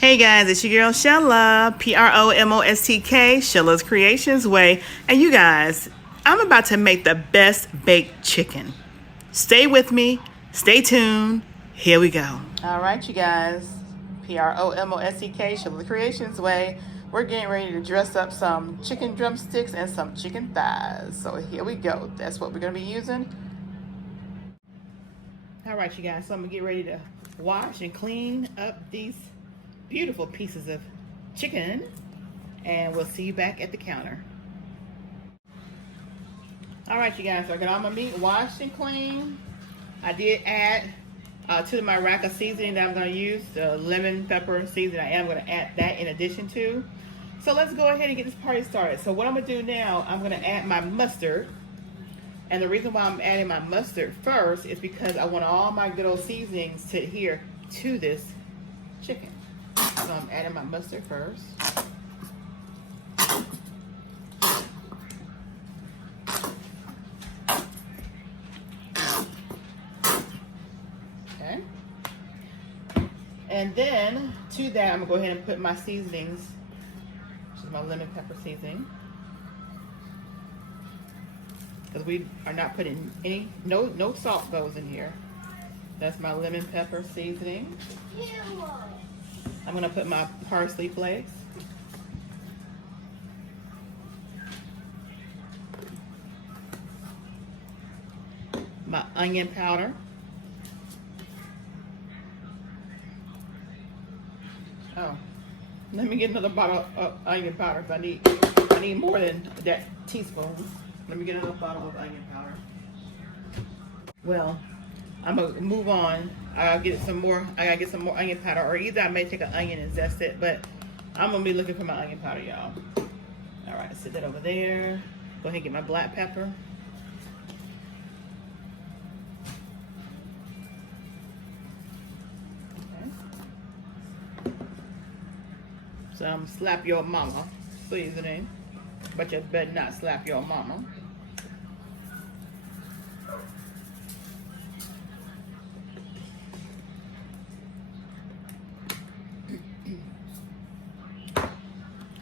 Hey guys, it's your girl Shella, PromoSTK, Shella's Creations Way. And you guys, I'm about to make the best baked chicken. Stay with me, stay tuned. Here we go. All right, you guys, PromoSTK, Shella's Creations Way. We're getting ready to dress up some chicken drumsticks and some chicken thighs. So here we go. That's what we're going to be using. All right, you guys, so I'm going to get ready to wash and clean up these beautiful pieces of chicken, and we'll see you back at the counter. All right, you guys, so I got all my meat washed and clean. I did add to my rack of seasoning that I'm going to use, the lemon pepper seasoning. I am going to add that in addition to. So let's go ahead and get this party started. So what I'm going to do now, I'm going to add my mustard. And the reason why I'm adding my mustard first is because I want all my good old seasonings to adhere to this chicken. So I'm adding my mustard first. Okay. And then to that, I'm gonna go ahead and put my seasonings, which is my lemon pepper seasoning. Because we are not putting no salt goes in here. That's my lemon pepper seasoning. I'm gonna put my parsley flakes. My onion powder. Oh, let me get another bottle of onion powder because I need more than that teaspoon. Let me get another bottle of onion powder. Well, I'm gonna move on. I gotta get some more onion powder, or either I may take an onion and zest it, but I'm gonna be looking for my onion powder, y'all. All right, sit that over there. Go ahead and get my black pepper. Okay. Some slap your mama seasoning, but you better not slap your mama.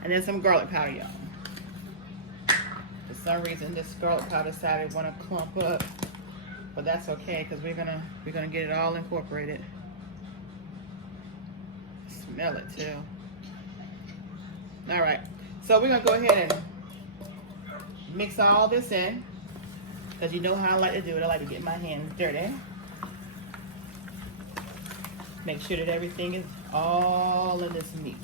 And then some garlic powder, y'all. For some reason, this garlic powder decided want to clump up, but that's okay because we're gonna get it all incorporated. Smell it too. All right, so we're gonna go ahead and mix all this in because you know how I like to do it. I like to get my hands dirty. Make sure that everything is all in this meat.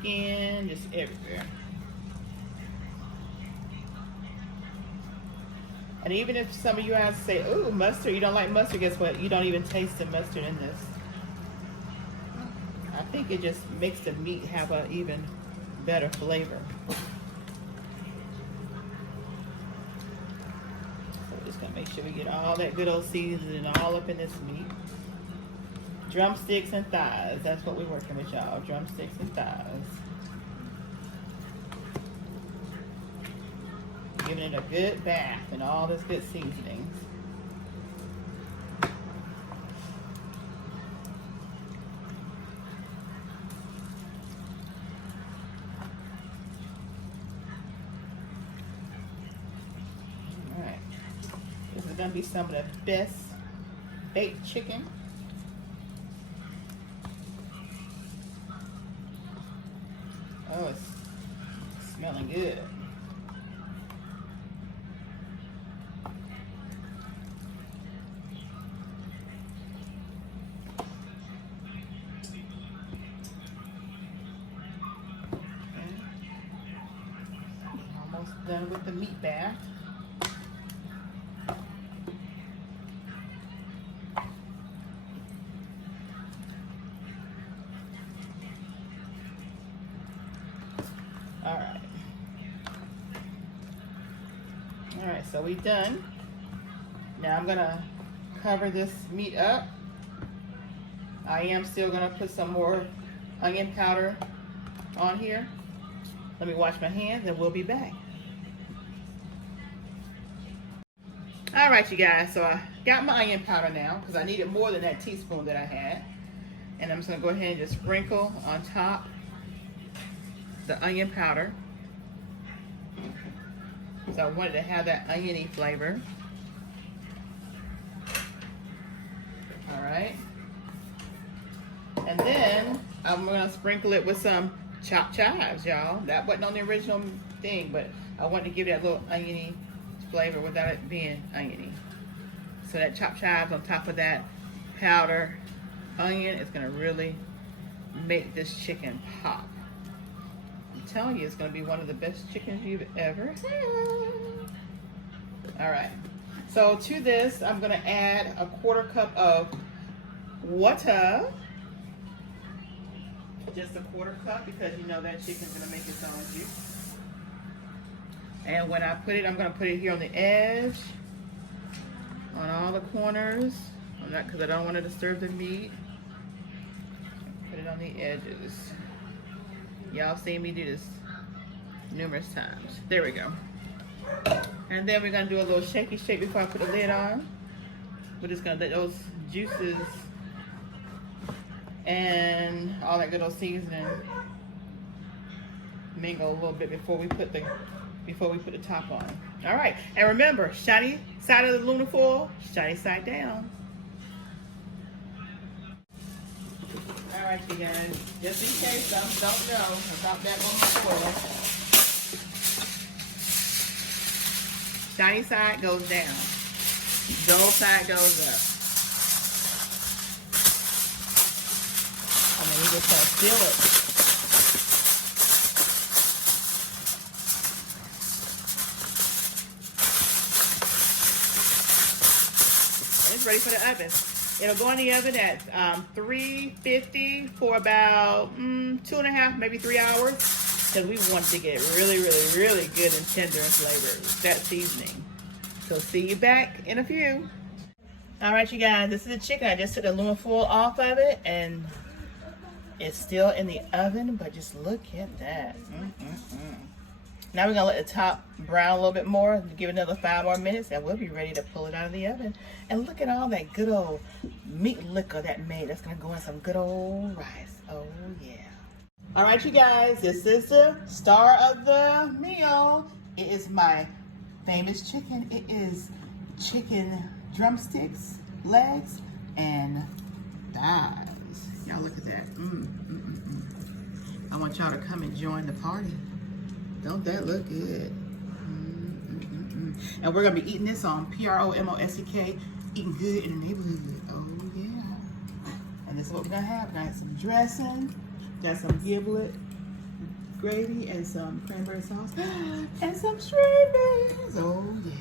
Skin, just everywhere. And even if some of you guys say, "Ooh, mustard, you don't like mustard," guess what? You don't even taste the mustard in this. I think it just makes the meat have an even better flavor. So we're just gonna make sure we get all that good old seasoning all up in this meat. Drumsticks and thighs. That's what we're working with, y'all. Drumsticks and thighs. Giving it a good bath in all this good seasonings. All right. This is going to be some of the best baked chicken. Oh, it's smelling good. Okay. Almost done with the meat bath. All right, so we're done. Now I'm gonna cover this meat up. I am still gonna put some more onion powder on here. Let me wash my hands and we'll be back. All right, you guys, so I got my onion powder now because I needed more than that teaspoon that I had. And I'm just gonna go ahead and just sprinkle on top the onion powder. So I wanted to have that oniony flavor. All right. And then I'm gonna sprinkle it with some chopped chives, y'all. That wasn't on the original thing, but I wanted to give that little oniony flavor without it being oniony. So that chopped chives on top of that powder onion is gonna really make this chicken pop. I'm telling you, it's gonna be one of the best chickens you've ever had. All right, so to this, I'm gonna add a 1/4 cup of water. Just a 1/4 cup because you know that chicken's gonna make its own juice. And when I put it, I'm gonna put it here on the edge, on all the corners. I'm not, because I don't want to disturb the meat. Put it on the edges. Y'all seen me do this numerous times. There we go. And then we're gonna do a little shaky shake before I put the lid on. We're just gonna let those juices and all that good old seasoning mingle a little bit before we put the top on. All right, and remember, shiny side of the aluminum foil, shiny side down. All right, you guys, just in case some don't know about that aluminum foil, shiny side goes down, dull side goes up. And then you just gotta seal it. It's ready for the oven. It'll go in the oven at 350 for about 2.5, maybe 3 hours, because we want to get really, really, really good and tender and flavored with that seasoning. So see you back in a few. All right, you guys, this is the chicken. I just took the aluminum foil off of it, and it's still in the oven, but just look at that. Now we're gonna let the top brown a little bit more, give it another 5 more minutes, and we'll be ready to pull it out of the oven. And look at all that good old meat liquor that made. That's gonna go in some good old rice. Oh yeah. All right, you guys, this is the star of the meal. It is my famous chicken. It is chicken drumsticks, legs, and thighs. Y'all look at that. I want y'all to come and join the party. Don't that look good? And we're gonna be eating this on PromoSTK, eating good in the neighborhood. Oh yeah. And this is what we're gonna have. We're gonna have some dressing, got some giblet gravy, and some cranberry sauce, and some strawberries. Oh yeah.